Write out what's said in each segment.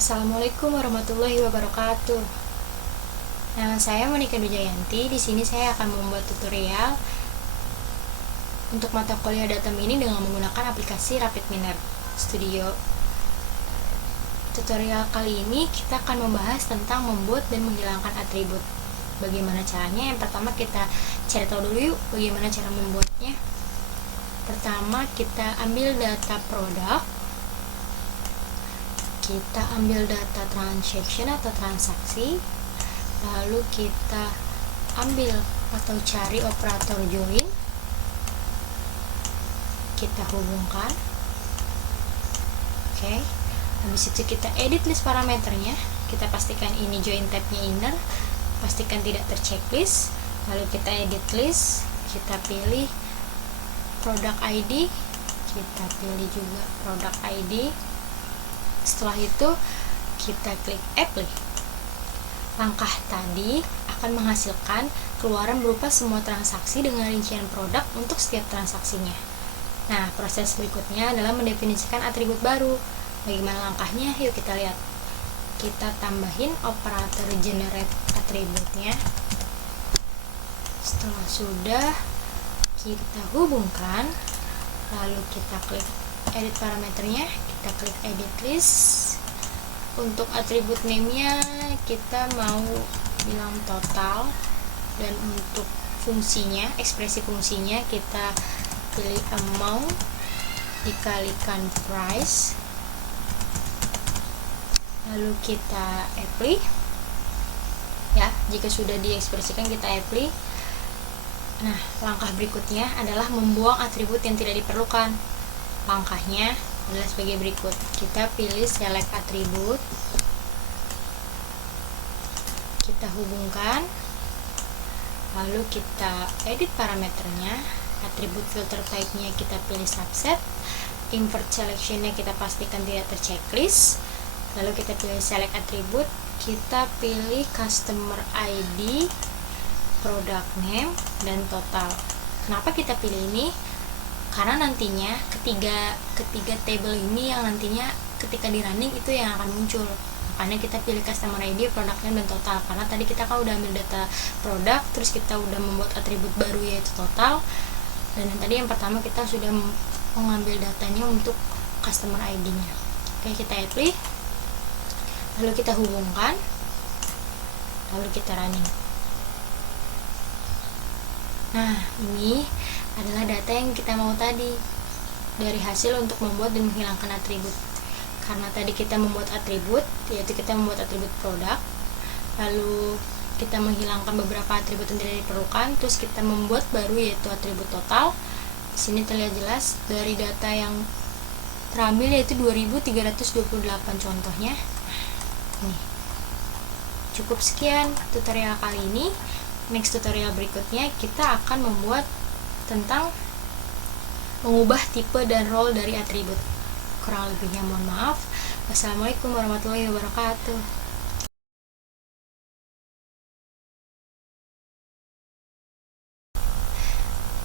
Assalamualaikum warahmatullahi wabarakatuh. Nama saya Monika Dujayanti. Di sini saya akan membuat tutorial untuk mata kuliah data mining dengan menggunakan aplikasi RapidMiner Studio. Tutorial kali ini kita akan membahas tentang membuat dan menghilangkan atribut. Bagaimana caranya? Yang pertama kita cari tahu dulu yuk bagaimana cara membuatnya. Pertama kita ambil data produk. Kita ambil data transaction atau transaksi, lalu kita ambil atau cari operator join, kita hubungkan. Oke, habis itu kita edit list parameternya, kita pastikan ini join tabnya inner, pastikan tidak terchecklist, lalu kita edit list, kita pilih product ID, kita pilih juga product ID. Setelah itu kita klik apply. Langkah tadi akan menghasilkan keluaran berupa semua transaksi dengan rincian produk untuk setiap transaksinya. Nah, proses berikutnya adalah mendefinisikan atribut baru. Bagaimana langkahnya? Yuk kita lihat. Kita tambahin operator generate atributnya. Setelah sudah, kita hubungkan, lalu kita klik edit parameternya, kita klik edit list. Untuk atribut name-nya kita mau bilang total, dan untuk fungsinya, ekspresi fungsinya kita pilih amount dikalikan price, lalu kita apply ya. Jika sudah diekspresikan kita apply. Nah, langkah berikutnya adalah membuang atribut yang tidak diperlukan. Langkahnya adalah sebagai berikut. Kita pilih select atribut, kita hubungkan, lalu kita edit parameternya. Atribut filter type-nya kita pilih subset, invert selection-nya kita pastikan tidak terchecklist, lalu kita pilih select atribut, kita pilih customer ID, product name, dan total. Kenapa kita pilih ini? Karena nantinya ketiga table ini yang nantinya ketika di running itu yang akan muncul. Makanya kita pilih customer ID, product name, dan total. Karena tadi kita kan udah ambil data produk, terus kita udah membuat atribut baru yaitu total. Dan yang tadi yang pertama kita sudah mengambil datanya untuk customer ID-nya. Oke, kita apply, lalu kita hubungkan, lalu kita running. Nah, ini adalah data yang kita mau tadi dari hasil untuk membuat dan menghilangkan atribut. Karena tadi kita membuat atribut, yaitu kita membuat atribut produk, lalu kita menghilangkan beberapa atribut yang tidak diperlukan, terus kita membuat baru yaitu atribut total. Di sini terlihat jelas dari data yang terambil yaitu 2328 contohnya. Nih. Cukup sekian tutorial kali ini. Next tutorial berikutnya kita akan membuat tentang mengubah tipe dan role dari atribut. Kurang lebihnya mohon maaf. Wassalamualaikum warahmatullahi wabarakatuh.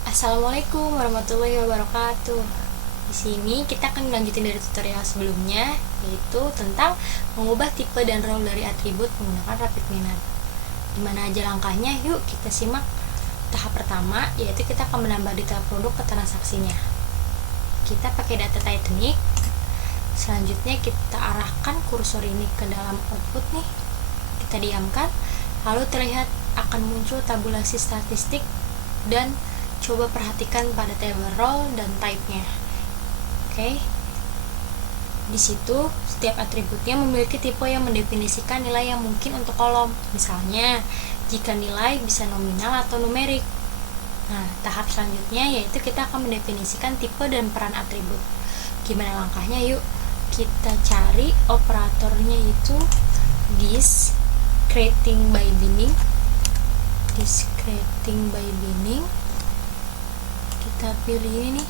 Assalamualaikum warahmatullahi wabarakatuh. Di sini kita akan melanjutin dari tutorial sebelumnya, yaitu tentang mengubah tipe dan role dari atribut menggunakan RapidMiner. Gimana aja langkahnya? Yuk kita simak. Tahap pertama yaitu kita akan menambah detail produk ke transaksinya. Kita pakai data Titanic. Selanjutnya kita arahkan kursor ini ke dalam output nih. Kita diamkan, lalu terlihat akan muncul tabulasi statistik, dan coba perhatikan pada table role dan type-nya. Oke. Di situ setiap atributnya memiliki tipe yang mendefinisikan nilai yang mungkin untuk kolom. Misalnya, jika nilai bisa nominal atau numerik. Nah, tahap selanjutnya yaitu kita akan mendefinisikan tipe dan peran atribut. Gimana langkahnya? Yuk kita cari operatornya itu this creating by binding. This creating by binding. Kita pilih ini nih.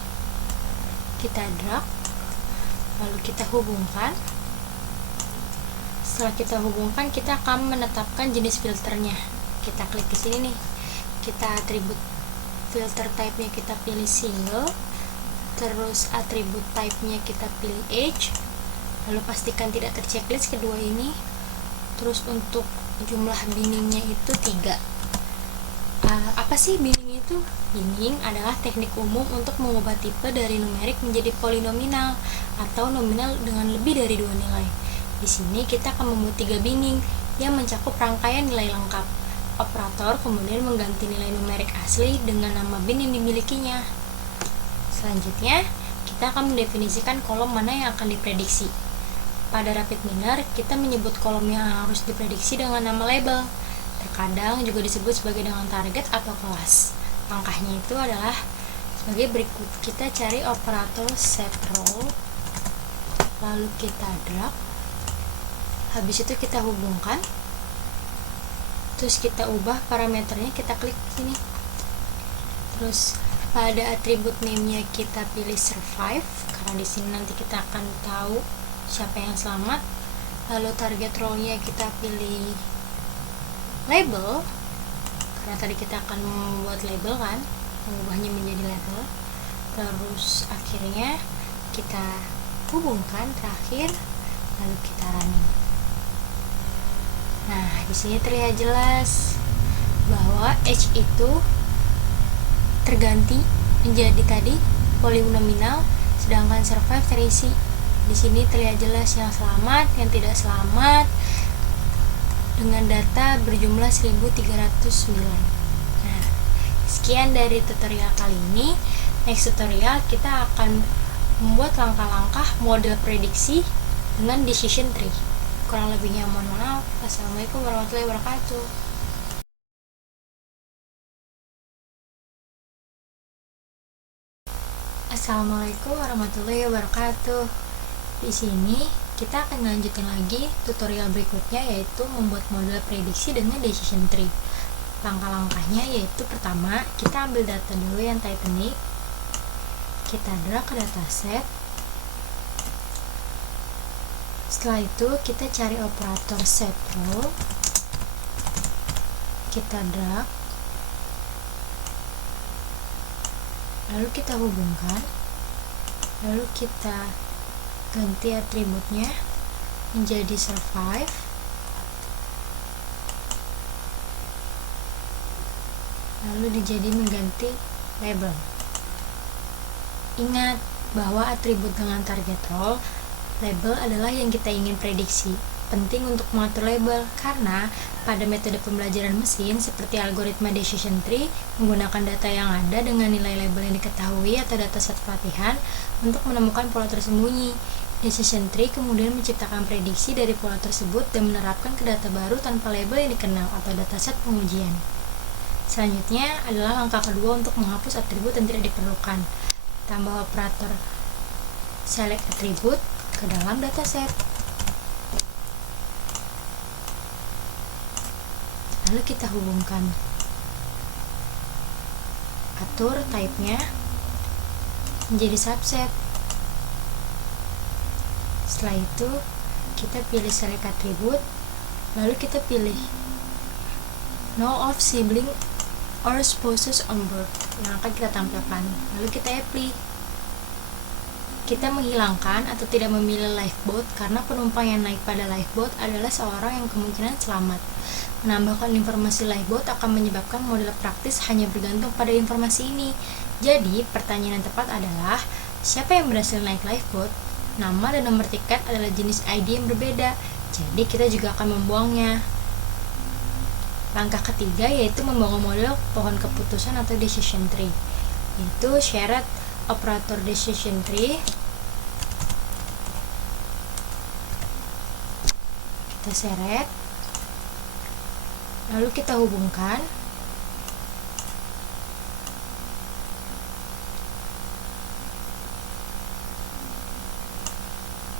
Kita drag, lalu kita hubungkan. Setelah kita hubungkan, kita akan menetapkan jenis filternya. Kita klik di sini nih. Kita atribut filter type-nya kita pilih single, terus atribut type-nya kita pilih age, Lalu pastikan tidak terchecklist kedua ini. Terus untuk jumlah binningnya itu 3. Apa sih binning itu? Binning adalah teknik umum untuk mengubah tipe dari numerik menjadi polinominal atau nominal dengan lebih dari 2 nilai. Di sini kita akan membuat 3 binning yang mencakup rangkaian nilai lengkap. Operator kemudian mengganti nilai numerik asli dengan nama bin yang dimilikinya. Selanjutnya, kita akan mendefinisikan kolom mana yang akan diprediksi. Pada rapid miner, kita menyebut kolom yang harus diprediksi dengan nama label. Terkadang juga disebut sebagai dengan target atau kelas. Langkahnya itu adalah sebagai berikut. Kita cari operator set row, lalu kita drag, habis itu kita hubungkan, terus kita ubah parameternya, kita klik sini. Terus pada atribut name-nya kita pilih survive, karena di sini nanti kita akan tahu siapa yang selamat. Lalu target role-nya kita pilih label, karena tadi kita akan membuat label kan, mengubahnya menjadi label. Terus akhirnya kita hubungkan terakhir, lalu kita running. Nah, di sini terlihat jelas bahwa H itu terganti menjadi tadi polinominal, sedangkan survive terisi. Di sini terlihat jelas yang selamat, yang tidak selamat, dengan data berjumlah 1309. Nah, sekian dari tutorial kali ini. Next tutorial kita akan membuat langkah-langkah model prediksi dengan decision tree. Kurang lebihnya mohon maaf. Assalamualaikum warahmatullahi wabarakatuh. Assalamualaikum warahmatullahi wabarakatuh. Di sini kita akan lanjutin lagi tutorial berikutnya, yaitu membuat model prediksi dengan decision tree. Langkah-langkahnya yaitu pertama, kita ambil data dulu yang Titanic, kita drag ke dataset. Setelah itu kita cari operator set row, kita drag, lalu kita hubungkan, lalu kita ganti atributnya menjadi survive, lalu mengganti label. Ingat bahwa atribut dengan target role, label adalah yang kita ingin prediksi. Penting untuk mengatur label karena pada metode pembelajaran mesin seperti algoritma decision tree menggunakan data yang ada dengan nilai label yang diketahui atau dataset pelatihan untuk menemukan pola tersembunyi. Decision tree kemudian menciptakan prediksi dari pola tersebut dan menerapkan ke data baru tanpa label yang dikenal atau dataset pengujian. Selanjutnya adalah langkah kedua untuk menghapus atribut yang tidak diperlukan. Tambah operator select atribut ke dalam dataset. Lalu kita hubungkan. Atur type-nya menjadi subset. Setelah itu kita pilih select atribut, lalu kita pilih no of sibling or spouses on board yang akan kita tampilkan. Lalu kita apply. Kita menghilangkan atau tidak memilih lifeboat karena penumpang yang naik pada lifeboat adalah seorang yang kemungkinan selamat. Menambahkan informasi lifeboat akan menyebabkan model praktis hanya bergantung pada informasi ini. Jadi, pertanyaan yang tepat adalah, siapa yang berhasil naik lifeboat? Nama dan nomor tiket adalah jenis ID yang berbeda, jadi kita juga akan membuangnya. Langkah ketiga yaitu membangun model pohon keputusan atau decision tree, yaitu shared operator decision tree. Kita seret, lalu kita hubungkan.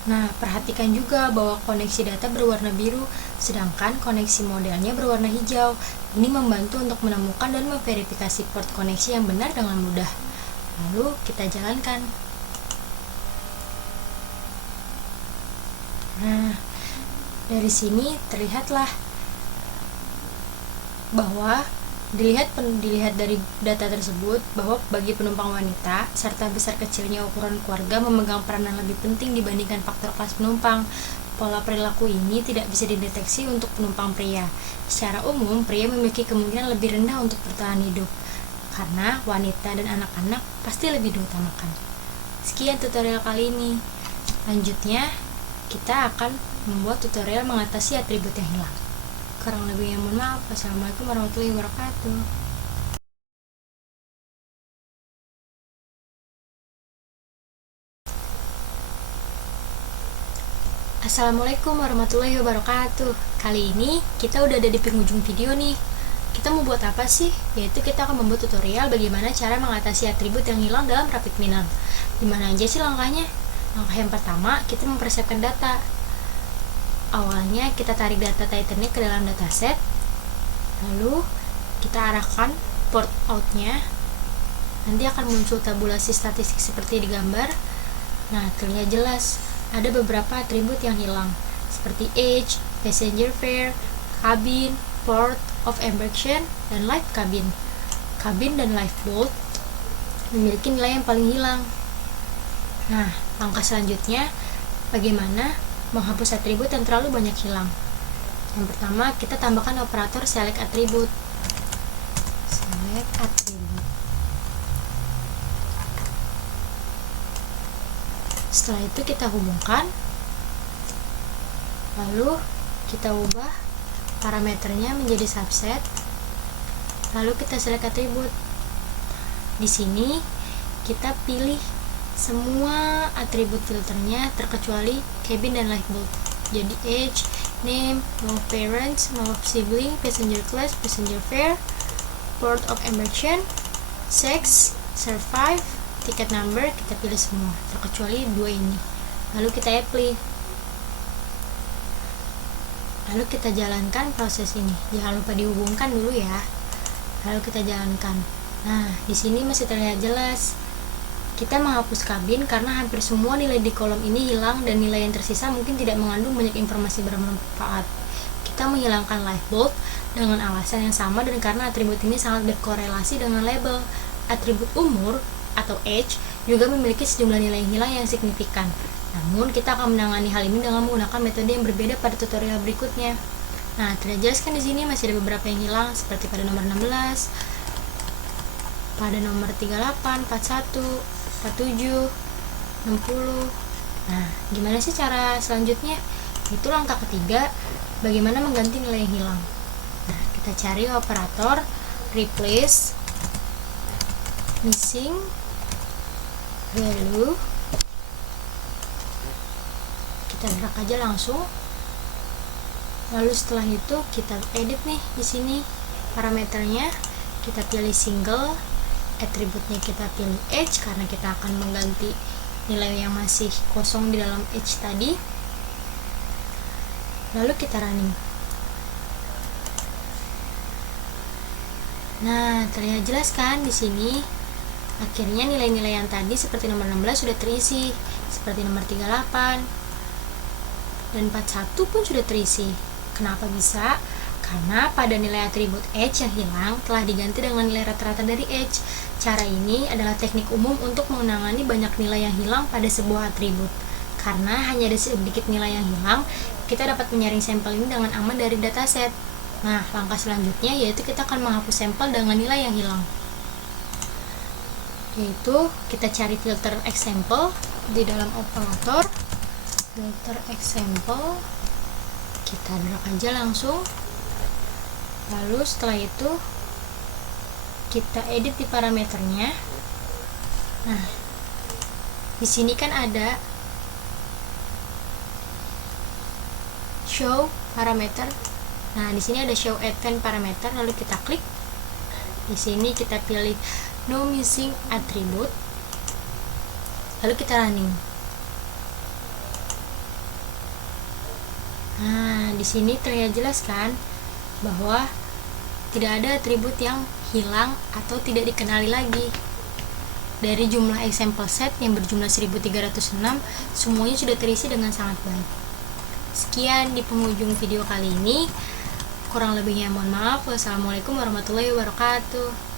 Nah, perhatikan juga bahwa koneksi data berwarna biru, sedangkan koneksi modelnya berwarna hijau. Ini membantu untuk menemukan dan memverifikasi port koneksi yang benar dengan mudah. Lalu kita jalankan. Nah, dari sini terlihatlah bahwa Dilihat dari data tersebut bahwa bagi penumpang wanita serta besar kecilnya ukuran keluarga memegang peranan lebih penting dibandingkan faktor kelas penumpang. Pola perilaku ini tidak bisa dideteksi untuk penumpang pria. Secara umum, pria memiliki kemungkinan lebih rendah untuk bertahan hidup, karena wanita dan anak-anak pasti lebih diutamakan. Sekian tutorial kali ini. Lanjutnya, kita akan membuat tutorial mengatasi atribut yang hilang. Kurang lebihnya mohon maaf. Wassalamualaikum warahmatullahi wabarakatuh. Assalamualaikum warahmatullahi wabarakatuh. Kali ini kita udah ada di penghujung video nih. Kita mau buat apa sih? Yaitu kita akan membuat tutorial bagaimana cara mengatasi atribut yang hilang dalam Rapid Minant. Dimana aja sih langkahnya? Langkah yang pertama, kita mempersiapkan data. Awalnya kita tarik data Titanic ke dalam dataset, lalu kita arahkan port out-nya. Nanti akan muncul tabulasi statistik seperti di gambar. Nah, terlihat jelas ada beberapa atribut yang hilang, seperti age, passenger fare, cabin, port of embarkation, dan life cabin. Cabin dan lifeboat memiliki nilai yang paling hilang. Nah, langkah selanjutnya bagaimana menghapus atribut yang terlalu banyak hilang. Yang pertama, kita tambahkan operator select atribut. Select atribut. Setelah itu kita hubungkan, lalu kita ubah parameternya menjadi subset, lalu kita select atribut. Di sini kita pilih semua atribut filternya terkecuali cabin dan lifeboat. Jadi age, name, no parents, no sibling, passenger class, passenger fare, port of embarkation, sex, survive, ticket number, kita pilih semua terkecuali dua ini. Lalu kita apply. Lalu kita jalankan proses ini. Jangan lupa dihubungkan dulu ya. Lalu kita jalankan. Nah, di sini masih terlihat jelas. Kita menghapus kabin karena hampir semua nilai di kolom ini hilang dan nilai yang tersisa mungkin tidak mengandung banyak informasi bermanfaat. Kita menghilangkan lifeboat dengan alasan yang sama dan karena atribut ini sangat berkorelasi dengan label. Atribut umur atau age juga memiliki sejumlah nilai hilang yang signifikan. Namun, kita akan menangani hal ini dengan menggunakan metode yang berbeda pada tutorial berikutnya. Nah, terlihat jelas kan di sini masih ada beberapa yang hilang seperti pada nomor 16, pada nomor 38, 41, 47, 60. Nah, gimana sih cara selanjutnya? Itu langkah ketiga, bagaimana mengganti nilai yang hilang. Nah, kita cari operator replace missing value. Kita drag aja langsung. Lalu setelah itu kita edit nih di sini parameternya. Kita pilih single, atributnya kita pilih age karena kita akan mengganti nilai yang masih kosong di dalam age tadi. Lalu kita running. Nah, terlihat jelas kan di sini. Akhirnya nilai-nilai yang tadi seperti nomor 16 sudah terisi, seperti nomor 38 dan 41 pun sudah terisi. Kenapa bisa? Karena pada nilai atribut age yang hilang telah diganti dengan nilai rata-rata dari age. Cara ini adalah teknik umum untuk menangani banyak nilai yang hilang pada sebuah atribut. Karena hanya ada sedikit nilai yang hilang, kita dapat menyaring sampel ini dengan aman dari dataset. Nah, langkah selanjutnya yaitu kita akan menghapus sampel dengan nilai yang hilang. Yaitu kita cari filter example di dalam operator, filter example, kita drag aja langsung. Lalu setelah itu kita edit di parameternya. Nah, di sini kan ada show parameter. Nah, di sini ada show advanced parameter, lalu kita klik. Di sini kita pilih no missing attribute. Lalu kita running. Nah, di sini terlihat jelas kan bahwa tidak ada atribut yang hilang atau tidak dikenali lagi. Dari jumlah example set yang berjumlah 1306, semuanya sudah terisi dengan sangat baik. Sekian di penghujung video kali ini. Kurang lebihnya mohon maaf. Wassalamualaikum warahmatullahi wabarakatuh.